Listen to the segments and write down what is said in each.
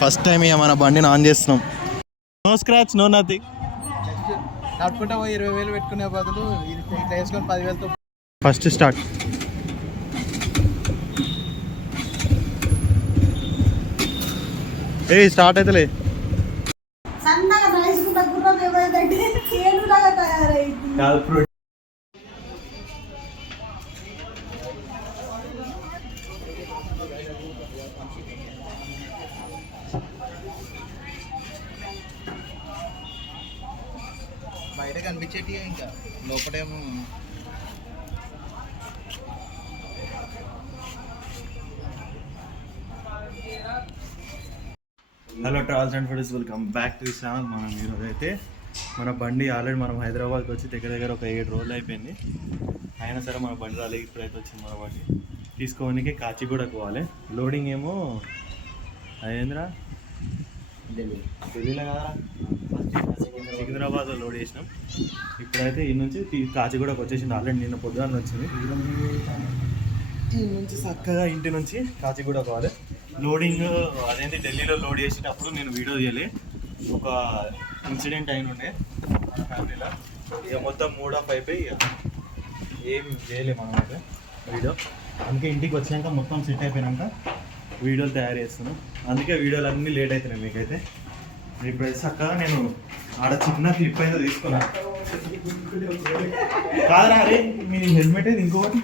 First time ఇక మన బండిని ఆన్ చేస్తున్నాం. No scratch no nothing. నడుపుకుంటా 20,000 పెట్టుకునే బదులు ఇట్లా వేసుకొని 10,000తో ఫస్ట్ స్టార్ట్. ఏ స్టార్ట్ అవుతలే. బయట కనిపించేటి ఇంకా లోపలేమో hello travels and foods, welcome back to this channel. మనం ఈరోజు అయితే మన బండి ఆల్రెడీ మనం హైదరాబాద్కి వచ్చి దగ్గర ఒక 7 రోజులు అయిపోయింది. అయినా సరే మన బండి రాలేదు. ఇప్పుడైతే వచ్చింది మన బండి తీసుకోవడానికి కాచిగూడకు పోవాలి. లోడింగ్ ఏమో అదేంద్రా ఢిల్లీలో కదా, సికింద్రాబాద్లో లోడ్ చేసినాం. ఇప్పుడైతే ఈ నుంచి కాచిగూడకు వచ్చేసింది. ఆల్రెడీ నిన్న పొద్దున్న వచ్చింది. ఈ నుంచి చక్కగా ఇంటి నుంచి కాచిగూడ పోవాలి. లోడింగ్ అదేంటి ఢిల్లీలో లోడ్ చేసేటప్పుడు నేను వీడియో తీయాలి. ఒక ఇన్సిడెంట్ అయిన ఉండే మన ఫ్యామిలీలో. ఇక మొత్తం మూడ్ ఆఫ్ అయిపోయి ఏం చేయలేము మనం అయితే వీడియో. అందుకే ఇంటికి వచ్చాక మొత్తం సెట్ అయిపోయినాక వీడియోలు తయారు చేస్తున్నాను. అందుకే వీడియోలు అన్నీ లేట్ అవుతున్నాయి మీకైతే. ఇప్పుడు చక్కగా నేను ఆడ చిన్న క్లిప్ అయితే తీసుకున్నా. కాదురా అరే, మీ హెల్మెట్ ఇది ఇంకొకటి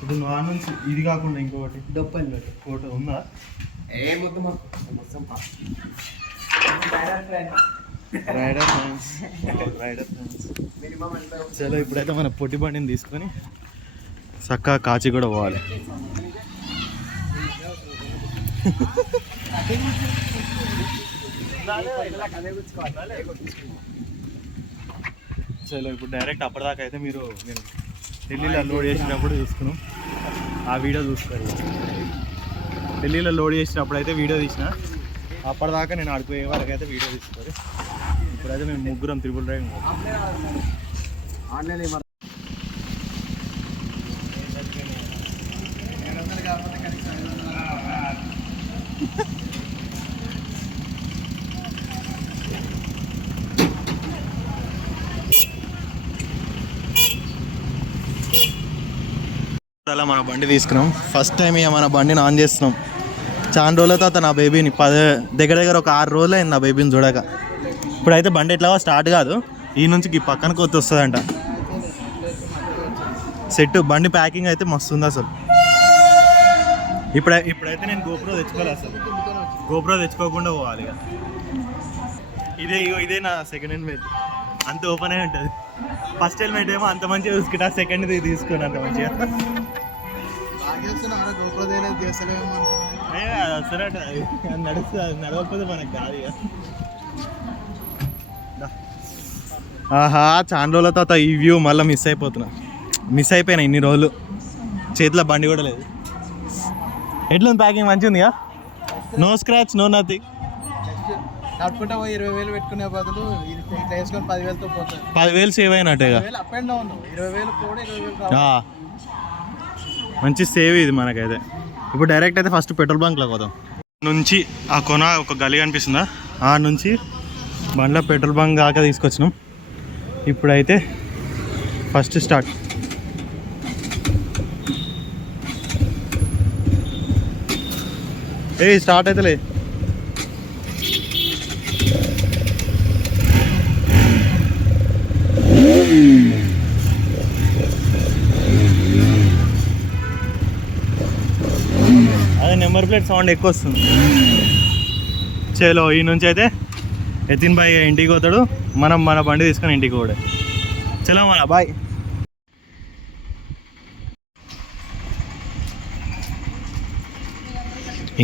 ఇప్పుడు నా నుంచి ఇది కాకుండా ఇంకొకటి డొప్పని ఫోటో ఉందా? Rider friends. చలో ఇప్పుడైతే మన పొట్టి బండిని తీసుకొని చక్కగా కాచిగూడ పోవాలి. చలో ఇప్పుడు డైరెక్ట్ అప్పటిదాకా అయితే మీరు నేను ఢిల్లీలో లోడ్ చేసినప్పుడు చూసుకున్నాం. ఆ వీడియో చూసుకోవాలి. ఢిల్లీలో లోడ్ చేసినప్పుడు అయితే వీడియో తీసిన. అప్పటిదాకా నేను ఆడిపోయే వాళ్ళకి అయితే వీడియో తీసుకోవాలి. ఇప్పుడైతే మేము ముగ్గురం త్రిబుల్ రైడింగ్ ఆన్లైన్ అలా మన బండి తీసుకున్నాం. ఫస్ట్ టైం ఇక మన బండిని ఆన్ చేస్తున్నాం. చాలా రోజుల తర్వాత నా బేబీని దగ్గర ఒక 6 రోజులు అయింది నా బేబీని చూడక. ఇప్పుడైతే బండి ఎట్లా స్టార్ట్ కాదు. ఈ నుంచి ఈ పక్కన కొత్త వస్తుందంట సెట్. బండి ప్యాకింగ్ అయితే మస్తు ఉంది అసలు. ఇప్పుడైతే నేను గోప్రో తెచ్చుకోవాలి. అసలు గోప్రో తెచ్చుకోకుండా పోవాలి. ఇదే నా సెకండ్ హెల్మెట్. అంత ఓపెన్ అయి ఉంటుంది. ఫస్ట్ హెల్మెట్ ఏమో అంత మంచిగా చూసుకుంటా, సెకండ్ తీసుకుని అంత మంచిగా నడవకపోతే మనకు కాదు. ఆహా, చాలా రోజుల తర్వాత ఈ వ్యూ మళ్ళీ మిస్ అయిపోయినా. ఇన్ని రోజులు చేతిలో బండి కూడా లేదు. ఎట్లుంది ప్యాకింగ్? మంచిగా ఉందిగా? No scratch no nothing. నడుపుకుంటా 20,000 పెట్టుకునే బదులు ఇట్లా వేసుకొని 10,000తో పోతుంది. 10,000 సేవ్ అయినట్టేగా. అప్ అండ్ డౌన్ 20,000 కూడా 20,000 మంచి సేవ్ ఇది మనకైతే. ఇప్పుడు డైరెక్ట్ అయితే ఫస్ట్ పెట్రోల్ బంక్లో పోదాం. నుంచి ఆ కొన ఒక గలి కనిపిస్తుందా, ఆ నుంచి బండ్లో పెట్రోల్ బంక్ దాకా తీసుకొచ్చినాం. ఇప్పుడైతే ఫస్ట్ స్టార్ట్. స్టార్ట్ అవుతలే. అదే నెంబర్ ప్లేట్ సౌండ్ ఎక్కువ వస్తుంది. చలో ఈ నుంచి అయితే ఎతిన్ బాయ్ ఇంటికి పోతాడు. మనం మన బండి తీసుకొని ఇంటికి పోడే. చలో మన బాయ్.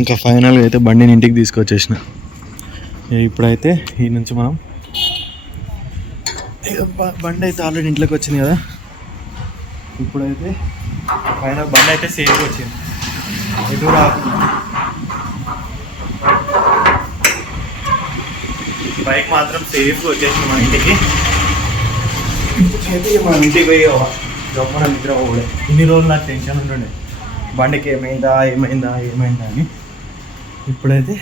ఇంకా ఫైనల్గా అయితే బండిని ఇంటికి తీసుకొచ్చేసిన. ఇప్పుడైతే ఈ నుంచి మనం బండి అయితే ఆల్రెడీ ఇంట్లోకి వచ్చింది కదా. ఇప్పుడైతే ఫైనల్ బండి అయితే సేఫ్గా వచ్చింది. ఎటు బైక్ మాత్రం సేఫ్గా వచ్చేసింది మన ఇంటికి. అయితే మనం ఇంటికి పోయి గొప్పన నిద్ర పోలే. ఇన్ని రోజులు నాకు టెన్షన్ ఉంటుండే బండికి ఏమైందా అని. ఇప్పుడైతే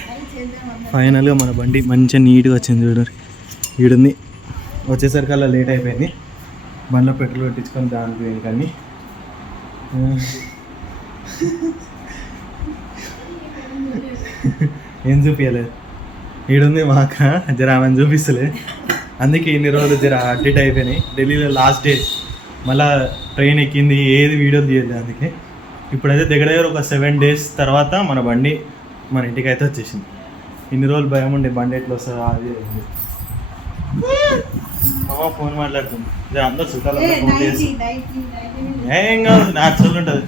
ఫైనల్గా మన బండి మంచిగా నీట్గా వచ్చింది చూడండి. ఈడుంది. వచ్చేసరికి అలా లేట్ అయిపోయింది. బండిలో పెట్రోల్ పెట్టించుకొని దానికి కానీ ఏం చూపించలేదు. ఈడుంది మా అక్క, జర ఆమెను చూపిస్తలే. అందుకే ఇన్ని రోజులు జర అడ్డేట్ అయిపోయినాయి. ఢిల్లీలో లాస్ట్ డే మళ్ళా ట్రైన్ ఎక్కింది, ఏది వీడియో తీయలేదు. అందుకే ఇప్పుడైతే దగ్గర దగ్గర ఒక 7 days తర్వాత మన బండి మన ఇంటికి అయితే వచ్చేసింది. ఇన్ని రోజులు భయం ఉండే బండి ఎట్లా వస్తుందా అది. మామ ఫోన్ మాట్లాడుతుంది. జర అందరు చుట్టాలు ఫోన్ చేసి ఏం కాదు, న్యాచురల్ ఉంటుంది.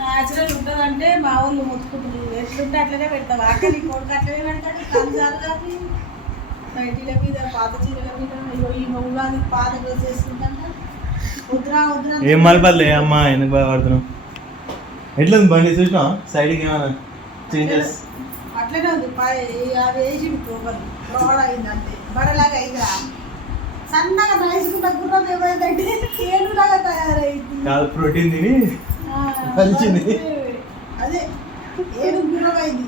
న్యాచురల్ ఉంటుంది అంటే మా వాళ్ళు మొత్తుకుంటుంది. ఎట్లుంటే అట్లనే పెడతావు. అక్కడ నీ కొడుకు అట్లనే పెడతాడు. కలుసారు కానీ నైటీల మీద, పాత చీరల మీద, ఈ ఉగాది పాత డ్రెస్ వేసుకుంటాను. వద్దురా వద్దురా ఏం మలపల్లే అమ్మా, ఎందుకు బాధపడుతున్నావు? ఎట్లుంది బండి చూసినా? సైడ్కి ఏమైనా చేంజెస్? అట్లనే ఉంది. అవి వేసి రోడ్ అయింది అంతే. బడలాగా అయిందిరా. సన్నగా నైసుకుంటా గుర్రం ఏమైందంటే ఏనులాగా తయారైంది. కాదు, ప్రోటీన్ తిని కలిసింది. అదే ఏడు గుర్రం అయింది.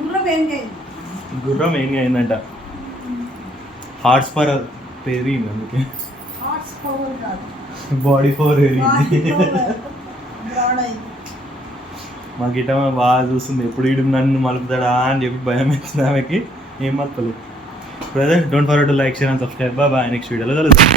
గుర్రం ఏం అయింది? గుర్రం ఏం అయిందంట, హార్ట్స్ పర్ పెరిగింది. అందుకే హార్ట్స్ పవర్ కాదు, బాడీ పవర్ పెరిగింది. బ్రాడ్ అయింది. మా గిట్టమ్మ బాగా చూస్తుంది. ఎప్పుడు ఇడు నన్ను మలుపుతాడా అని చెప్పి భయం వేస్తుంది ఆమెకి. ఏం మలపలేదు. Brother, don't forget to like, share and subscribe. Bye. Next వీడియోలో కలుద్దాం.